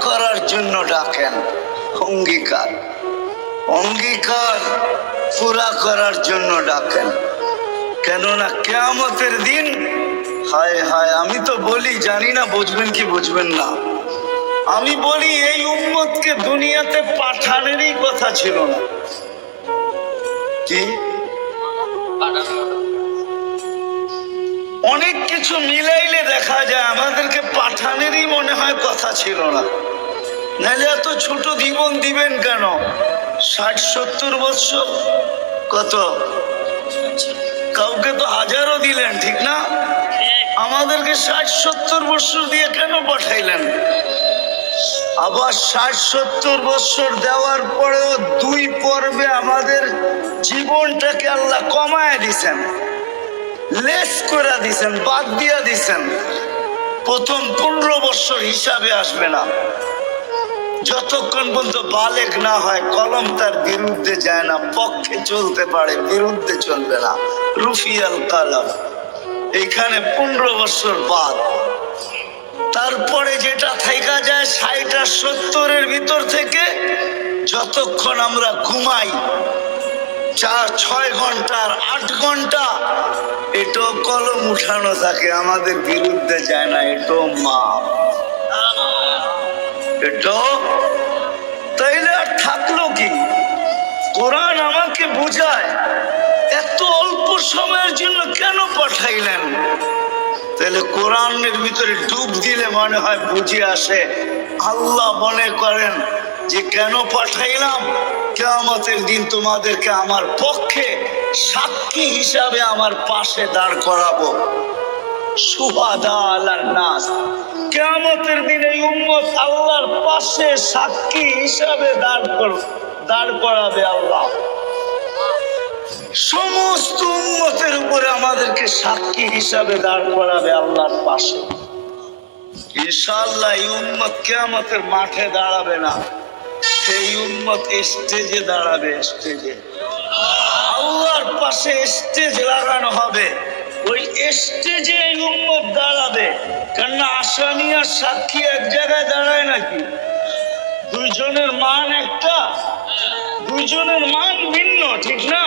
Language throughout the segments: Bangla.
করার জন্য ডাকেন। অঙ্গীকার। অঙ্গীকার পুরা করার জন্য ডাকেন। কেননা কেয়ামতের দিন, হায় হায়, আমি তো বলি, জানি না, বুঝবেন কি বুঝবেন না। আমি বলি, এই উম্মতকে দুনিয়াতে পাঠানেরই কথা ছিল না। কি? অনেক কিছু মিলাইলে দেখা যায়, আমাদেরকে পাঠানেরই মনে হয় কথা ছিল না। নাহলে এত ছোট জীবন দিবেন কেন? ষাট, সত্তর বৎসর? কত? কাউকে তো হাজারও দিলেন, ঠিক না? আমাদেরকে ষাট, সত্তর বৎসর দিয়ে কেন পাঠাইলেন? আবার ষাট, সত্তর বৎসর দেওয়ার পরেও দুই পর্বে আমাদের জীবনটাকে আল্লাহ কমায় দিছেন। লেস করে দিছেন, বাদ দিয়া দিছেন। প্রথম পনেরো বছর হিসাবে আসবে না। যতক্ষণ পর্যন্ত বালেক না হয়, কলম তার বিরুদ্ধে যায় না, পক্ষে চলতে পারে, বিরুদ্ধে চলবে না। রুফিয়াল কালাম। এইখানে পনেরো বছর বাদ। তারপরে যেটা থাইকা যায় ষাট আর সত্তরের ভিতর থেকে, যতক্ষণ আমরা ঘুমাই, চার, ছয় ঘণ্টার আট ঘণ্টা এটাও কলম উঠানো থাকে, আমাদের বিরুদ্ধে যায় না, এটাও মা এটাও? তাইলে আর থাকল কি? কোরআন আমাকে বোঝায়, এত অল্প সময়ের জন্য কেন পাঠাইলেন? তাহলে কোরআনের ভিতরে ডুব দিলে মনে হয় বুঝে আসে, আল্লাহ মনে করেন যে কেন পাঠাইলাম? কেয়ামতের দিন তোমাদেরকে আমার পক্ষে সাক্ষী হিসাবে আমার পাশে দাঁড় করাবো। সুহাদা আল্লাহর নাস। কেয়ামতের দিন উম্মত আল্লাহর পাশে সাক্ষী হিসাবে দাঁড় কর দাঁড় করাবে আল্লাহ। সমস্ত উন্মতের উপরে আমাদেরকে সাক্ষী হিসাবে দাঁড় করাবে আল্লাহর পাশে। ইনশাআল্লাহ এই কেয়ামতের মাঠে দাঁড়াবে না। সেই উম্মত স্টেজে দাঁড়াবে স্টেজে আল্লাহর পাশে স্টেজ লাগানো হবে ওই স্টেজে এই উম্মত দাঁড়াবে কেননা আসামি আর সাক্ষী এক জায়গায় দাঁড়ায় নাকি দুইজনের মান একটা দুইজনের মান ভিন্ন ঠিক না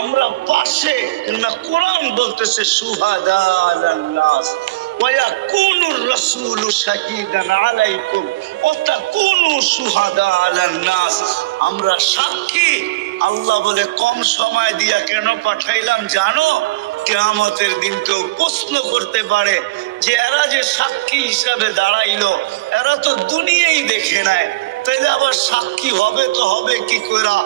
আমরা পাশে না কোরআন বলতেছে সুহাদা আলান নাস ويكون الرسول شهيدا عليكم وتكونوا شهداء على الناس আমরা সাক্ষী আল্লাহ বলে, কম সময় দিয়া কেন পাঠাইলাম জানো? কেয়ামতের দিন কেউ প্রশ্ন করতে পারে যে, এরা যে সাক্ষী হিসাবে দাঁড়াইলো, এরা তো দুনিয়াই দেখে নেয়। তাইলে আবার সাক্ষী হবে তো হবে কি করা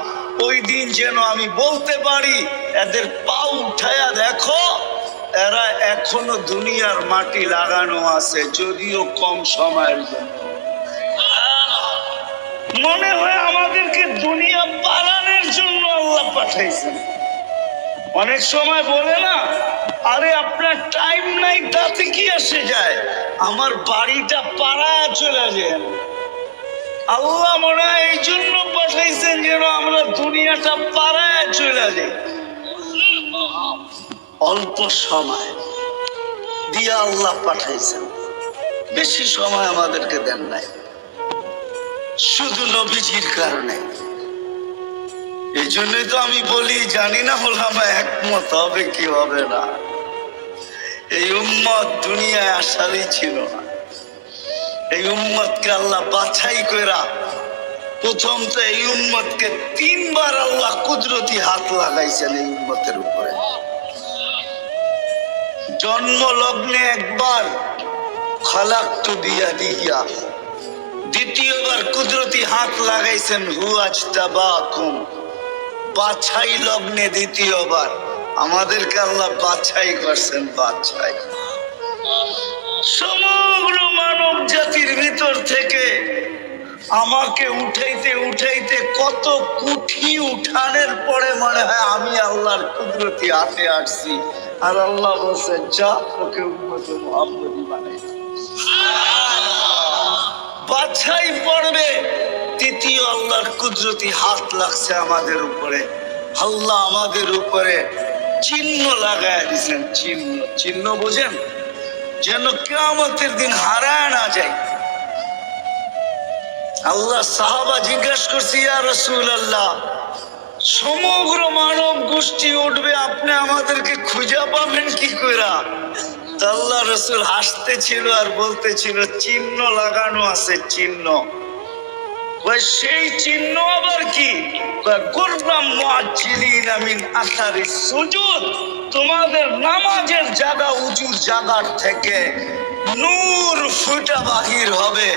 ওই দিন যেন আমি বলতে পারি, এদের পা উঠায়া দেখো, এরা এখনও দুনিয়ার মাটি লাগানো আছে, যদিও কম সময়ের জন্য। মনে হয় আমাদেরকে দুনিয়া পালানোর জন্য আল্লাহ পাঠাইছেন। অনেক সময় বলে না, আরে আপনার টাইম নাই, তাতে কি আসে যায়? আমার বাড়িটা পাড়ায় চলে যায়। আল্লাহ মনে হয় এই জন্য পাঠাইছেন যেন আমরা দুনিয়াটা পাড়ায় চলে যাই। অল্প সময় দিয়ে আল্লাহ পাঠাইছেন। বেশি সময় আমাদেরকে দেন নাই। শুধু নবীজির কারণে। এই জন্যই তো আমি বলি, জানি না হলাম একমত হবে কি হবে না। এই উম্মত দুনিয়ায় আসারই ছিল না। এই উম্মতকে আল্লাহ বাছাই করা প্রথম তো এই উম্মতকে তিনবার আল্লাহ কুদরতি হাত লাগাইছেন এই উম্মতের উপরে। জন্ম লগ্নে একবার খালাক্তু দিয়া দিয়া দ্বিতীয়বার কুদরতি হাত লাগাইছেন হুয়াজ তাবাকুম বাছাই লগ্নে দ্বিতীয়বার। আমাদেরকে আল্লাহ বাছাই করছেন, বাছাই। সমগ্র মানব জাতির ভিতর থেকে আমাকে উঠাইতে উঠাইতে কত কুঠি উঠানের পরে মনে হয় আমি আল্লাহর কুদরতি হাতে আসছি। আর আল্লাহ বলছে, যা ওকে উন্মত মোহাম্মদী বানাই বাছাই পড়বে তৃতীয় আল্লাহর কুদরতি হাত লাগছে আমাদের উপরে। আল্লাহ আমাদের উপরে চিহ্ন লাগায় দিয়েছেন, চিহ্ন। চিহ্ন বোঝেন? যেন কেয়ামতের দিন হারায় না যায়। আল্লাহ সাহাবা জিজ্ঞাসা করছি, ইয়া রসুল আল্লাহ সমগ্র মানব গোষ্ঠী উঠবে, আপনি আমাদেরকে খুঁজে পাবেন কি কইরা? তা আল্লাহ রসুল হাসতেছিল আর বলতেছিল, চিহ্ন লাগানো আছে, চিহ্ন। সেই চিহ্ন আবার কি? তোমাদের নামাজের জায়গা উঁচুর জায়গার থেকে নূর ফুটা বাহির হবে,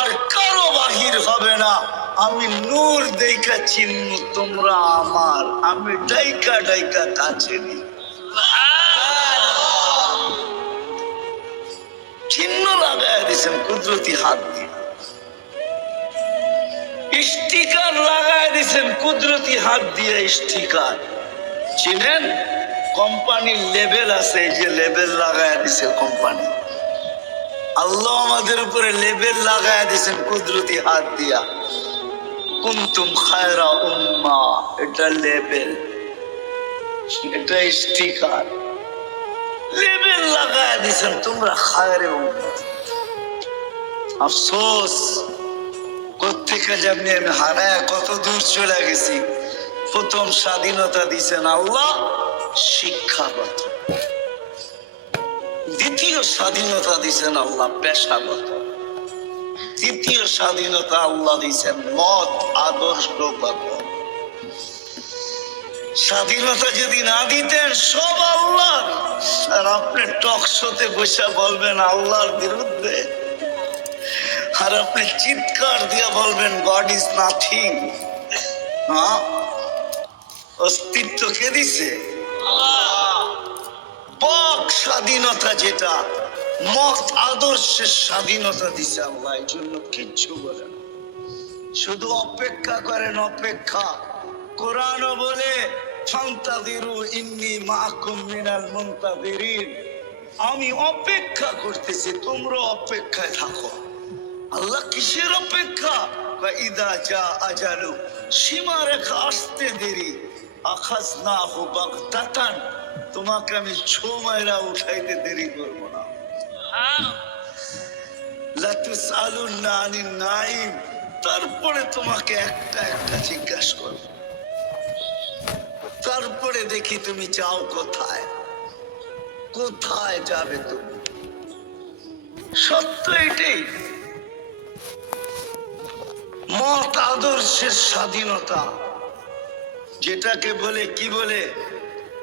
আর কারও বাহির হবে না। আমি নূর দেখা চিহ্ন তোমরা আমার। আমি ডাইকা ডাইকা কাছে নি চিহ্ন লাগায় দিয়েছেন কুদরতি হাত দিয়ে। স্টিকার লাগায় দিয়েছেন কুদরতি হাত দিয়ে স্টিকার। চিনেন? কোম্পানির লেভেল আছে যে লেভেল লাগায় দিছে কোম্পানি। আল্লাহ আমাদের উপরে লেভেল লাগায় দিয়েছেন কুদরতি হাত দিয়া। কুন্তুম খায়রা উম্মা, এটা লেভেল এটা স্টিকার। দিয়েছেন আফসোস আমি হারায় কত দূর চলে গেছি। প্রথম স্বাধীনতা দিছেন আল্লাহ শিক্ষাগত দ্বিতীয় স্বাধীনতা দিছেন আল্লাহ পেশাগত তৃতীয় স্বাধীনতা আল্লাহ দিছেন মত আদর্শগত স্বাধীনতা যদি না দিতেন সব আল্লাহ আর আপনি টকশোতে বসে বলবেন আল্লাহর বিরুদ্ধে। আর আপনি চিৎকার দিয়ে বলবেন গড ইজ নাথিং অস্তিত্ব কে দিছে? স্বাধীনতা যেটা, মত আদর্শের স্বাধীনতা দিছে আল্লাহ, এই জন্য কিচ্ছু বলেন শুধু অপেক্ষা করেন, অপেক্ষা। কোরআনও বলে ফান্তাদিরু ইন্নি মাকুম মিনাল মুনতাদিরিন আমি অপেক্ষা করতেছি তোমরা অপেক্ষায় থাকো। আল্লাহ কিসের অপেক্ষা? বা ইদা যা আজালু সীমা রেখা আসতে দেরি। আখাস না হো বাগদাতান, তোমাকে আমি ছো মায়েরা উঠাইতে দেরি করব না। লাতুস আলুন না আনিন নাইম তারপরে তোমাকে একটা একটা জিজ্ঞাসা করব। তারপরে দেখি তুমি যাও কোথায়। কোথায় যাবে তুমি? সত্য এটাই। মত আদর্শের স্বাধীনতা, যেটাকে বলে, কি বলে?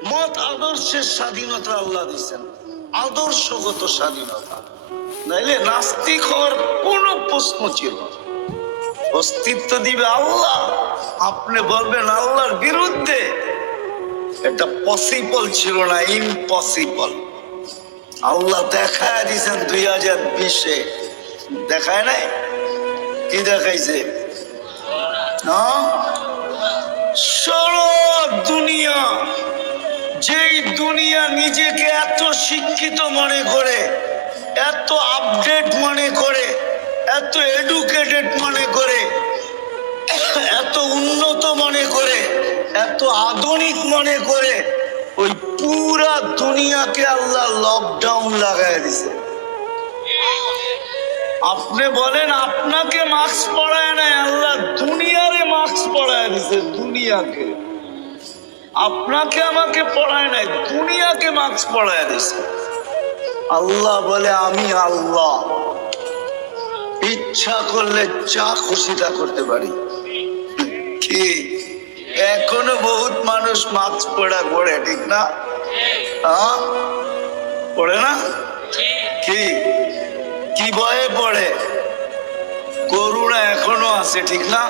মত আদর্শের স্বাধীনতা আল্লাহ দিচ্ছেন আদর্শগত স্বাধীনতা। নাইলে নাস্তিক হওয়ার কোনো প্রশ্ন ছিল। অস্তিত্ব দিবে আল্লাহ। আপনি বলবেন আল্লাহর বিরুদ্ধে। এটা পসিবল ছিল না ইম্পসিবল আল্লাহ দেখায় দিয়েছেন দুই হাজার বিশে। দেখায় নাই? কি দেখাইছে? সারা দুনিয়া। যেই দুনিয়া নিজেকে এত শিক্ষিত মনে করে, এত আপডেট মনে করে, এত এডুকেটেড মনে করে, এত উন্নত মনে করে এত আধুনিক মনে করে ওই পুরা দুনিয়াকে আল্লাহ লকডাউন লাগাই দিছে। আপনি বলেন, আপনাকে মাস্ক পড়ায় নাই, আল্লাহ দুনিয়ারে মাস্ক পড়ায় দিছে, দুনিয়াকে। আপনাকে আমাকে পড়ায় নাই, দুনিয়াকে মাস্ক পড়ায় দিছে। আল্লাহ বলে, আমি আল্লাহ। ইচ্ছা করলে যা খুশি তা করতে পারি। এখনও বহুত মানুষ মাস্ক পড়া পড়ে ঠিক না? পড়ে না? কি? কি ভয়ে পড়ে? করুণা এখনও আছে, ঠিক না?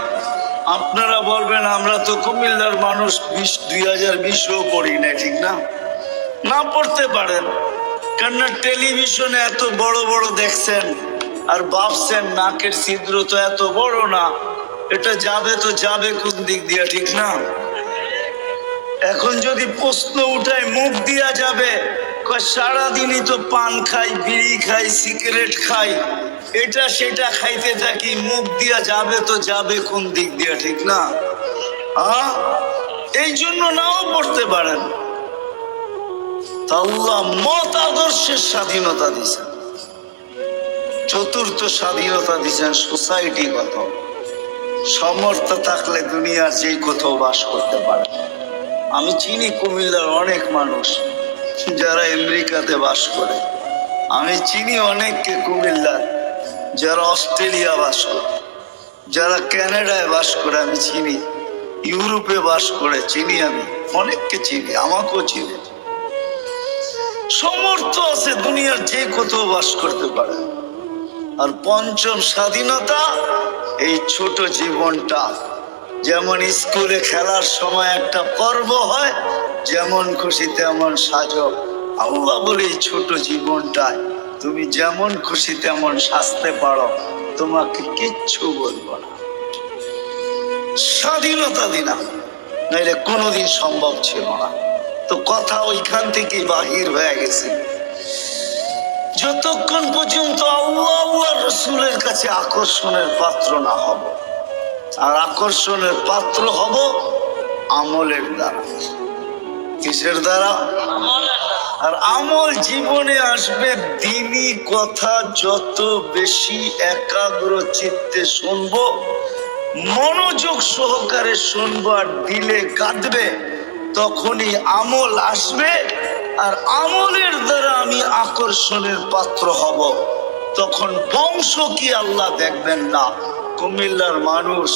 আপনারা বলবেন, আমরা তো কুমিল্লার মানুষ বিশ, দুই হাজার বিশও পড়ি না ঠিক না? না পড়তে পারেন, কেননা টেলিভিশনে এত বড় বড় দেখছেন, আর ভাবছেন, নাকের ছিদ্র তো এত বড় না। এটা যাবে তো যাবে কোন দিক দিয়ে, ঠিক না? এখন যদি প্রশ্ন উঠায়, মুখ দিয়া যাবে সারাদিনই তো পান খাই, বিড়ি খাই, সিগারেট খাই, এটা সেটা খাইতে থাকি, মুখ দিয়া যাবে তো যাবে কোন দিক দিয়া, ঠিক না? এই জন্য নাও পড়তে পারেন। আল্লাহ মত আদর্শের স্বাধীনতা দিয়েছেন। চতুর্থ স্বাধীনতা দিচ্ছেন সোসাইটি কত সমর্থ থাকলে দুনিয়ার যে কোথাও বাস করতে পারে। আমি চিনি কুমিল্লার অনেক মানুষ যারা আমেরিকাতে বাস করে। আমি চিনি অনেককে কুমিল্লার যারা অস্ট্রেলিয়া বাস করে, যারা কানাডায় বাস করে, আমি চিনি। ইউরোপে বাস করে, চিনি আমি। অনেককে চিনি, আমাকেও চিনি। সমর্থ আছে দুনিয়ার যে কোথাও বাস করতে পারে। আর পঞ্চম স্বাধীনতা এই ছোট জীবনটা যেমন স্কুলে খেলার সময় একটা পর্ব হয়, যেমন খুশি তেমন সাজো। আল্লাহ বলে এই ছোট জীবনটায় তুমি যেমন খুশি তেমন সাজতে পারো, তোমাকে কিচ্ছু বলব না। স্বাধীনতা দিলাম, নাইলে কোনোদিন সম্ভব ছিল না। তো কথা ওইখান থেকে বাহির হয়ে গেছে। যতক্ষণ পর্যন্ত আল্লাহ রসুলের কাছে আকর্ষণের পাত্র না হব, আর আকর্ষণের পাত্র হব আমলের দ্বারা। কিসের দ্বারা? আর আমল জীবনে আসবে দিনই কথা, যত বেশি একাগ্র চিত্তে শুনব, মনোযোগ সহকারে শুনব আর দিলে কাঁদবে, তখনই আমল আসবে। আর আমলের দ্বারা আমি আকর্ষণের পাত্র হব। তখন বংশ কি আল্লাহ দেখবেন না। কুমিল্লার মানুষ,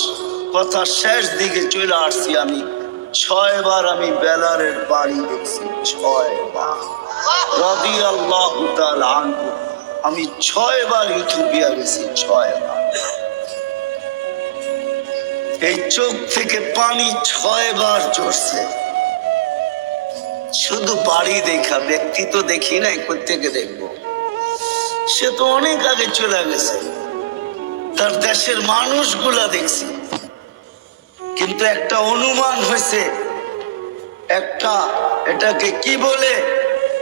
কথা শেষ দিকে চলে আসছি আমি। ছয়বার আমি বেলারের বাড়ি দেখছি, ছয়বার। রবি আল্লাহ আমি ছয়বার ইথিওপিয়া গেছি, ছয়বার। এই চোখ থেকে পানি ছয়বার চড়ছে শুধু বাড়ি দেখা, ব্যক্তি তো দেখি নাই কোথেকে দেখব? সে তো অনেক আগে চলে গেছে। তার দেশের মানুষগুলা দেখছি। কিন্তু একটা অনুমান হয়েছে, একটা এটাকে কি বলে,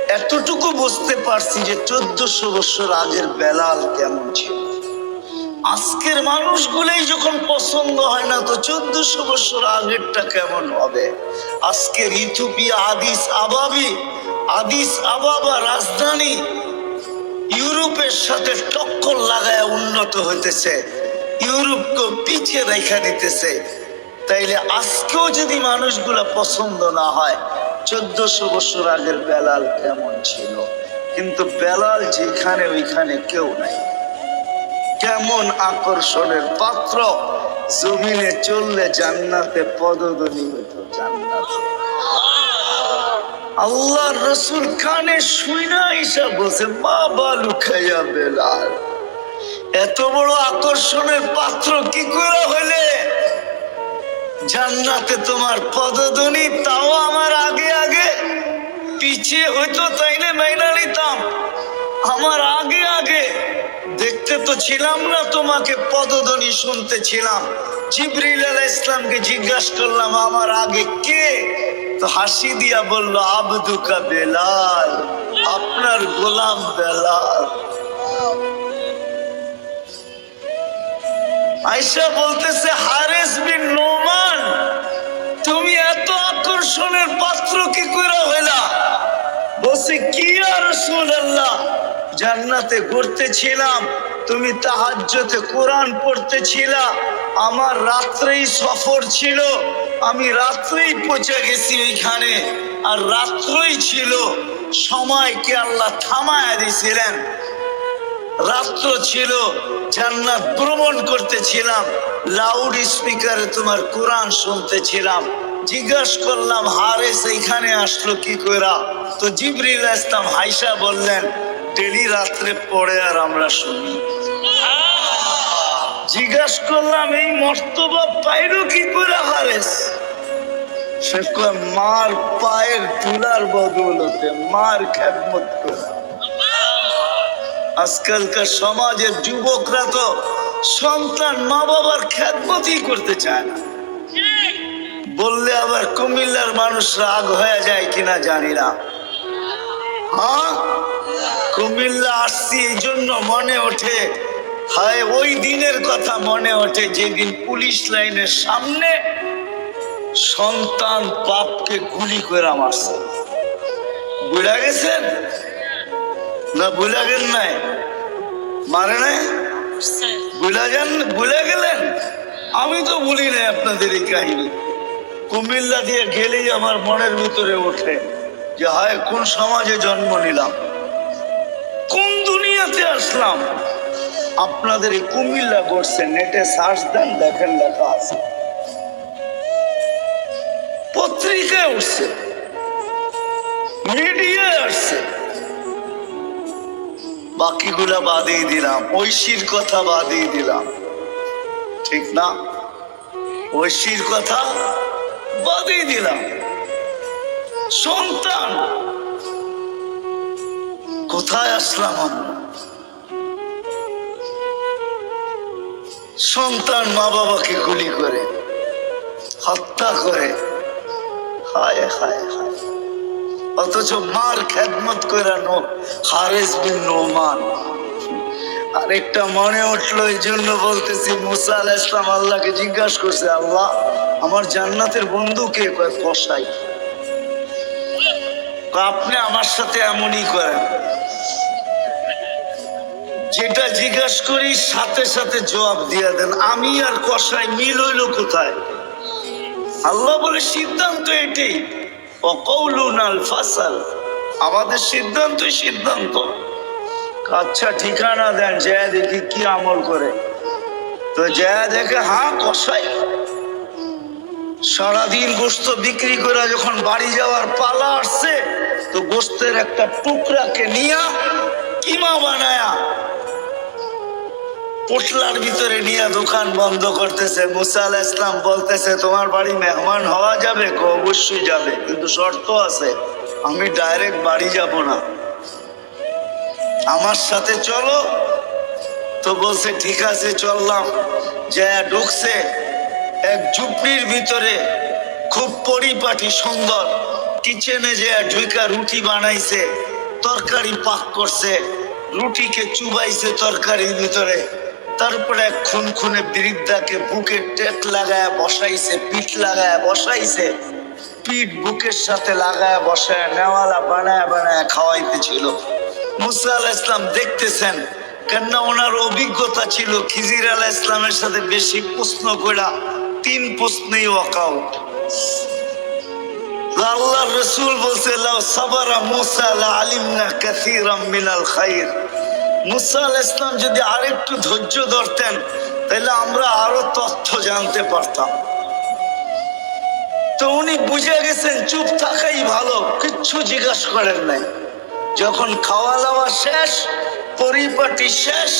এতটুকু বুঝতে পারছি যে চোদ্দশো বছর আগের বেলাল কেমন ছিল। আজকের মানুষগুলোই যখন পছন্দ হয় না, তো চোদ্দশো বছর আগেরটা কেমন হবে? আজকের ইথিওপিয়া, আদিস আবাবি, আদিস আবাবা রাজধানী ইউরোপের সাথে টক্কর লাগায় উন্নত হইতেছে, ইউরোপকে পিছিয়ে রেখা দিতেছে। তাইলে আজকেও যদি মানুষগুলা পছন্দ না হয়, চোদ্দশো বছর আগের বেলাল কেমন ছিল? কিন্তু বেলাল যেখানে ওইখানে কেউ নাই। কেমন আকর্ষণের পাত্র? জমিনে চললে জান্নাতে পদধ্বনি হইতো জান্নাতে। আল্লাহ রসুল কানে শুইনা ইসা বসে মা বালু খাইয়া বেলাল, এত বড় আকর্ষণের পাত্র কি করে হইলে? জান্নাতে তোমার পদধ্বনি, তাও আমার আগে আগে। পিছিয়ে হইতো তাই না মাইনা নিতাম? আমার আগে আগে দেখতে তো ছিলাম না, তোমাকে পদধ্বনি শুনতে ছিলাম। জিবরিল আলাহ ইসলামকে জিজ্ঞাসা করলাম, আমার আগে কে? তো হাসি দিয়া বলল, আবদুকা বেলাল, আপনার গোলাম বেলাল। আয়সা বলতেছে, হারেস বিন নোমান, তুমি এত আকর্ষণের পাত্র কি করে হইলা? বলছে, কি আর রাসূলুল্লাহ? জান্নাতে ঘুরতেছিলাম, তুমি তাহাজ্জতে কোরআন পড়তেছিলা, আমার রাত্রেই সফর ছিল, আমি রাত্রেই পৌঁছে গেছি ওইখানে আর রাত্রই ছিল, সময়কে আল্লাহ থামায় দিয়েছিলেন। রাত্র ছিল, জান্নাত ভ্রমণ করতেছিলাম লাউড স্পিকারে তোমার কোরআন শুনতেছিলাম। জিজ্ঞাসা করলাম হারে সেইখানে আসলো কি কইরা? তো জিবরিল ইসলাম হাইসা বললেন ডেলি রাত্রে পড়ে আর আমরা শুনি। জিজ্ঞাসা করলাম, এই মর্তবা পাইলো কি করে হারেস? সে মার পায়ের তুলার বদৌলতে মার করে। আজকালকার সমাজের যুবকরা তো সন্তান মা বাবার খ্যাতমতই করতে চায় না। বললে আবার কুমিল্লার মানুষ রাগ হয়ে যায় কিনা জানি না। হ্যাঁ কুমিল্লা আসছি, এই জন্য মনে ওঠে। হায়, ওই দিনের কথা মনে ওঠে, যেদিন পুলিশ লাইনের সামনে সন্তান বাপকে গুলি করে মারছে। বুঝা গেছেন? না বুঝা গেল নাই? মারে নাই? ভুলে যান ভুলে গেলেন? আমি তো ভুলি নাই আপনাদের এই কাহিনী। কুমিল্লা দিয়ে গেলেই আমার মনের ভিতরে ওঠে যে হায়, কোন সমাজে জন্ম নিলাম। দুনিয়াতে আসলাম। আপনাদের এই কুমিল্লা করছে নেটে সার্চ দেন, দেখেন লেখা আছে। পত্রিকায় উঠছে। মিডিয়ায় আসছে। বাকিগুলা বাদেই দিলাম। ঐশীর কথা বাদেই দিলাম। ঠিক না? ঐশীর কথা বাদেই দিলাম। সন্তান। কোথায় আসলাম আমরা? সন্তান মা বাবাকে গুলি করে, হত্যা করে। হায় হায় হায়। অথচ মার খেদমত করে নো হারেস বিন নোমান। আরেকটা মনে উঠল এই জন্য বলতেছি, মুসা আল ইসলাম আল্লাহকে জিজ্ঞাসা করছে, আল্লাহ, আমার জান্নাতের বন্ধু কে? কসাই। আপনি আমার সাথে এমনই করেন। যেটা জিজ্ঞাসা করি, সাথে সাথে জবাব দিয়ে দেন, আমি আর কসাই মিল হইল কোথায়? আল্লাহ বলে, সিদ্ধান্ত এটি অকৌলুন আল ফাসাল। আমাদের সিদ্ধান্তই সিদ্ধান্ত। আচ্ছা ঠিকানা দেন জয়া দেখি কি আমল করে। তো জয়া দেখে হ্যাঁ কষাই সারাদিন গোস্ত বিক্রি করে যখন বাড়ি যাওয়ার পালা আসছে, তো গোস্তের একটা টুকরাকে নিয়া কিমা বানায়া পোটলার ভিতরে নিয়ে দোকান বন্ধ করতেছে। মুসা আলাহ ইসলাম বলতেছে, তোমার বাড়ি মেহমান হওয়া যাবে অবশ্যই যাবে। কিন্তু শর্ত আছে, আমি ডাইরেক্ট বাড়ি যাব না। আমার সাথে চলো। তো বলছে, ঠিক আছে, চললাম। যে ঢুকছে, এক ঝুপড়ির ভিতরে, খুব পরিপাটি, সুন্দর। কিচেনে যে ঢুকা রুটি বানাইছে, তরকারি পাক করছে। রুটিকে চুবাইছে তরকারির ভিতরে। তারপরে খুন খুনে বৃদ্ধাকে বুকে টেক লাগায় বসাইছে, পিঠ লাগায় বসাইছে। পিঠ বুকের সাথে লাগায় বসায় নেওয়ালা বানায় বানায় খাওয়াইতেছিল। মুসা আলাহ ইসলাম দেখতেছেন, কেননা ওনার অভিজ্ঞতা ছিল খিজির আলাহ ইসলামের সাথে বেশি প্রশ্ন করা তিন প্রশ্নেই ওয়াকাউট আল্লাহ রসুল বলছে, লাউ সাবারা মুসা লা আলিমনা কাসীরাম মিনাল খাইর। মুসা আলাইহিস ইসলাম যদি আরেকটু ধৈর্য ধরতেন, তাহলে আমরা আরও তথ্য জানতে পারতাম। তো উনি বুঝে গেছেন, চুপ থাকাই ভালো, কিচ্ছু জিজ্ঞাসা করেন নাই। যখন খাওয়া দাওয়া শেষ, পরিপাটি শেষ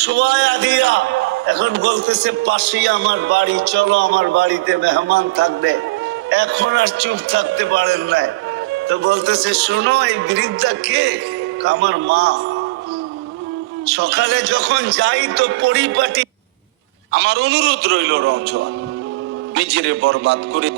সোয়া দিয়া এখন বলতেছে, পাশেই আমার বাড়ি, চলো আমার বাড়িতে মেহমান থাকবে। এখন আর চুপ থাকতে পারেন নাই। তো বলতেছে, শোনো, এই বৃদ্ধা কে? আমার মা। সকালে যখন যাই তো পরিপাটি আমার অনুরোধ রইল রঞ্জন নিজেরে বরবাদ করে